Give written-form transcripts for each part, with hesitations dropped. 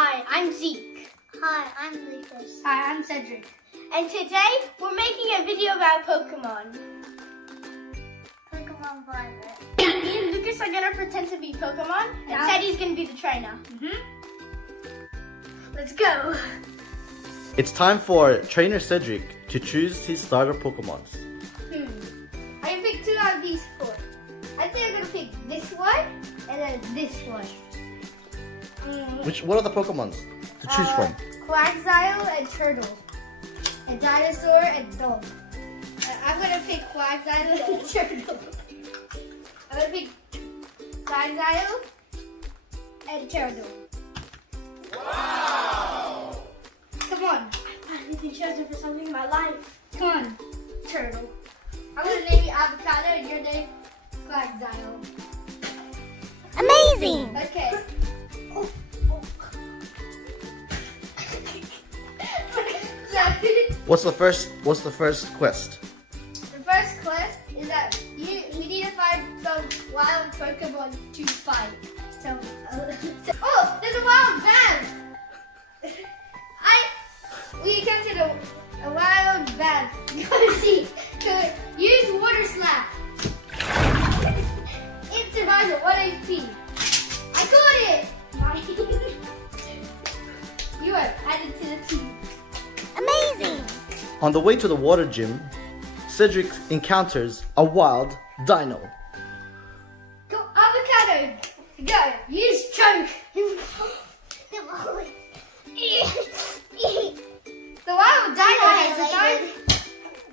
Hi, I'm Zeke. Hi, I'm Lucas. Hi, I'm Cedric. And today, we're making a video about Pokemon. Pokemon Violet. Me and Lucas are gonna pretend to be Pokemon, and Teddy's gonna be the trainer. Let's go. It's time for Trainer Cedric to choose his starter Pokemons. I can pick two out of these four. I think I'm gonna pick this one and then this one. What are the Pokemons to choose from? Quagsire and Turtle. And Dinosaur and Dog. I'm gonna pick Quagsire and Turtle. I'm gonna pick Quagsire and Turtle. Wow! Come on. I've finally been chosen for something in my life. Come on, Turtle. I'm gonna name you Avocado and your name Quagsire. Amazing! Okay. What's the first quest? The first quest is that we need to find some wild Pokemon to fight. So, oh, there's a wild band! We encountered a wild band. Go see. Use Water Slap. It survives at 1 HP. I caught it! You are added to the team. Amazing! On the way to the water gym, Cedric encounters a wild dino. Go, Avocado! Go! Use Choke! The wild dino has survived.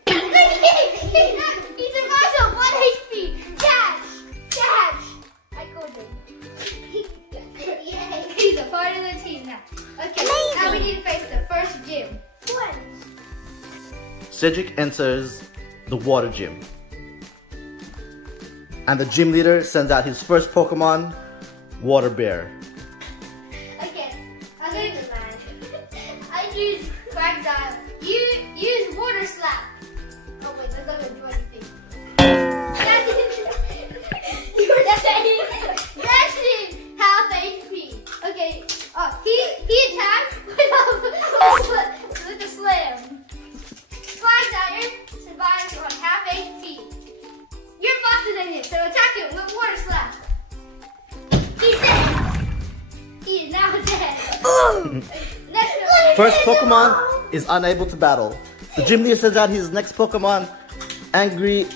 He survives on 1 HP! Dash! Dash! I called him. He's a part of the team now. Okay, now we need to face the first gym. Cedric enters the water gym. And the gym leader sends out his first Pokemon, Water Bear. Okay, I'm going to I use Quagsire. You use Water Slap. Oh wait, that's not going to do anything. That's in half HP. Okay, he attacks with a slam. Quagsire survives on half HP. You're faster than him, so attack him with Water Slap. He's dead. He is now dead. Next one. First Pokemon is unable to battle. The gym leader sends out his next Pokemon, Angry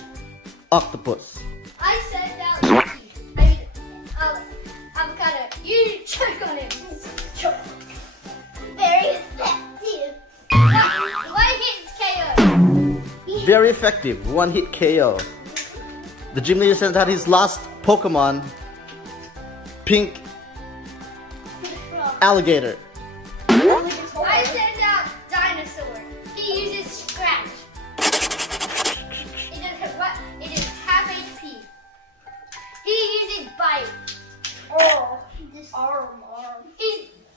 Octopus. I sent out Avocado. You choke on him. Very effective. One hit KO. Very effective, one-hit KO. The gym leader sends out his last Pokemon, Pink Alligator. I sent out Dinosaur. He uses Scratch. It is half HP. He uses Bite. Oh,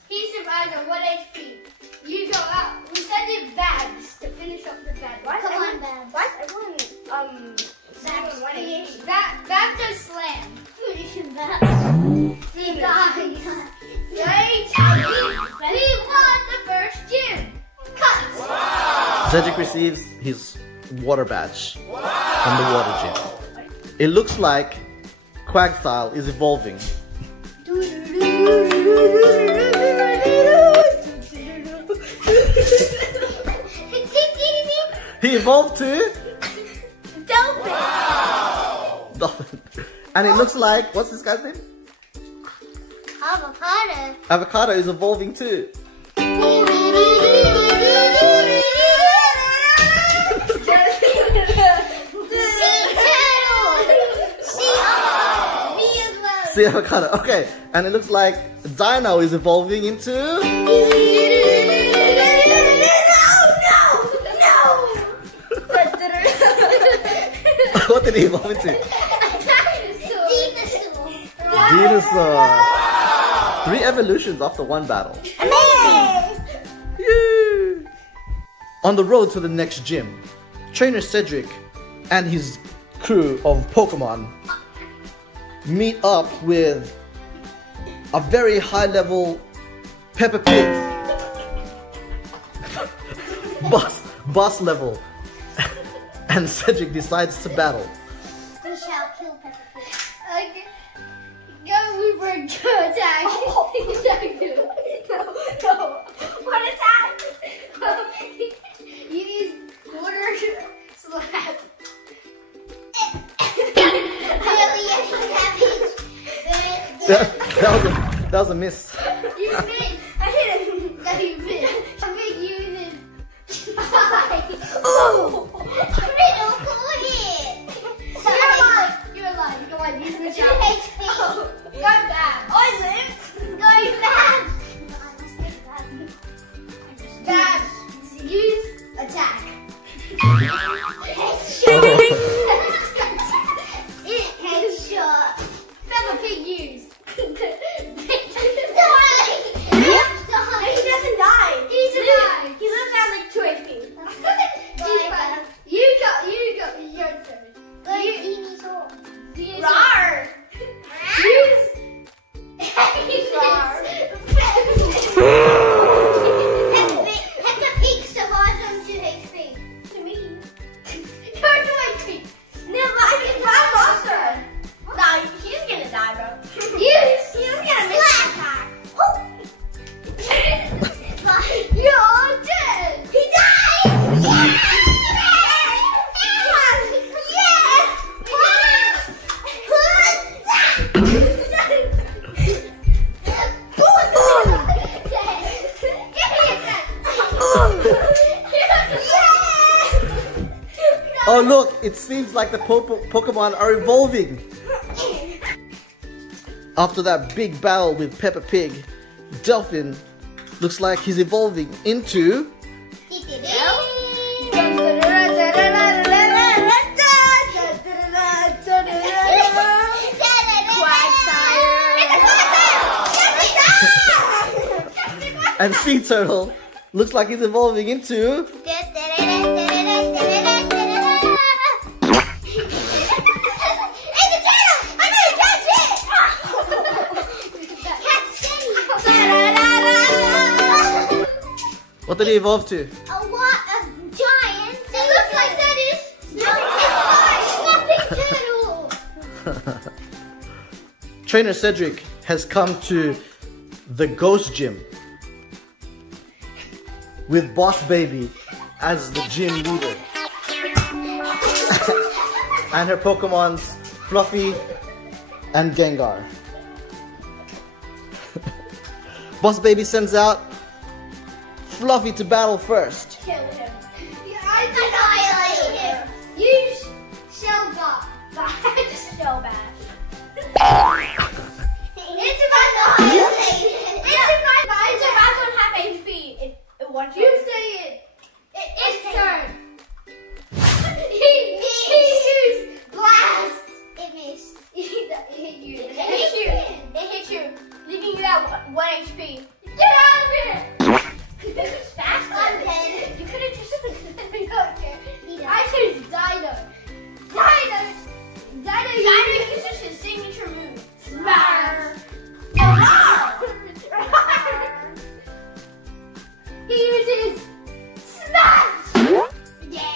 he survives on 1 HP. You go out. We send in Babs to finish up the battle. Come on, Babs. Why is everyone, Babs does Slam. He died. Wait, we won the first gym. Cut. Cedric receives his water badge from the water gym. It looks like Quagsire is evolving. He evolved to Dolphin. Dolphin. And it looks like, what's this guy's name? Avocado. Avocado is evolving too. See Avocado. Okay, and it looks like Dino is evolving into. What did he evolve into? Dinosaur. 3 evolutions after 1 battle. Amazing! Yay! On the road to the next gym, Trainer Cedric and his crew of Pokemon meet up with a very high level Peppa Pig. Boss level. And Cedric decides to battle. We shall kill Peppa Pig. Okay. Go Reaper, go attack. No. What attack? You use quarter slap. That was a miss. You missed. I hit him. No, you missed. I think you did. Oh! You're alive. Come on, use the shot. 2 HP. Oh, go back. I live. Go back. Back. Use attack. Headshot. Peppa Pig use. Die. He doesn't die. He survived. He lives at like 2 HP. He's fine. You go. Your turn. Rawr. Use. Rawr. Peppa Pig survives on 2 HP. To me. You're 2 HP. No, I lost her. Nah, he's gonna die, bro. He's gonna miss the attack. You're all dead. He died! Oh look, it seems like the Pokemon are evolving. After that big battle with Peppa Pig, Delphin looks like he's evolving into... And Sea Turtle looks like he's evolving into... What did he evolve to? A what? A giant? It looks like that is. No, it's not. Trainer Cedric has come to the Ghost Gym with Boss Baby as the gym leader. And her Pokemons Fluffy and Gengar. Boss Baby sends out Fluffy to battle first. Kill him. I annihilate him. You shall die. Shell bash. It's about annihilate. It's about on half HP. You say it. It's turn. He used blast. It missed. It hit you, leaving you at 1 HP. Get out of here! Faster. You could have just I chose Dino. Dino uses his signature move. Smash. He uses smash. Yeah.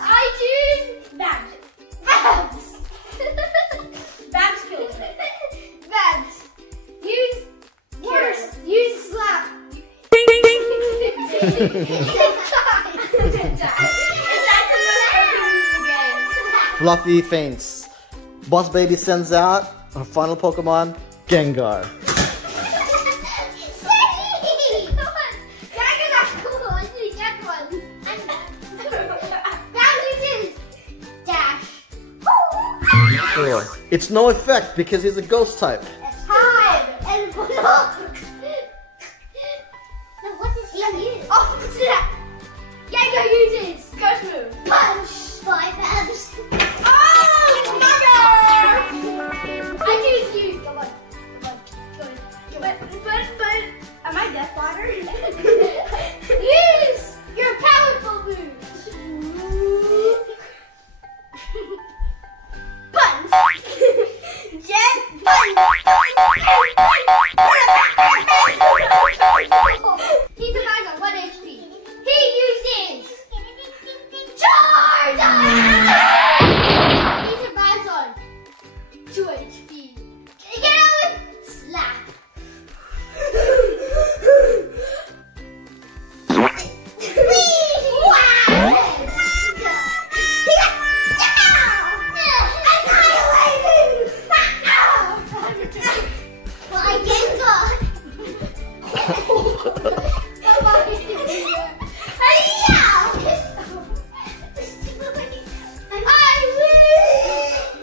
I choose Babs. Babs kills him. Babs. Use slap. Fluffy faints. Boss Baby sends out her final Pokemon, Gengar. Sure. It's no effect because he's a ghost type. Time and block. No, what does he use? Oh, what's that? Gengar uses ghost move. Punch. 5 Babs. Oh, mother! I choose you. Come on. But, am I Death Water? Use your powerful move.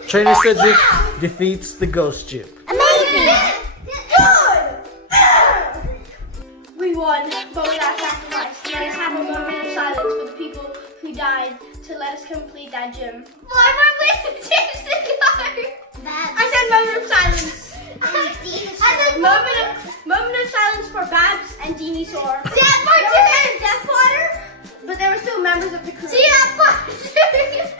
Trainer Cedric defeats the ghost ship. Amazing! Good! We won, but without sacrifice. Let us have a moment of silence for the people who died to let us complete that gym. Why were we chasing I said moment of silence. Moment of silence for Babs and Dinosaur. Death Water! But there were still members of the crew. Death Water!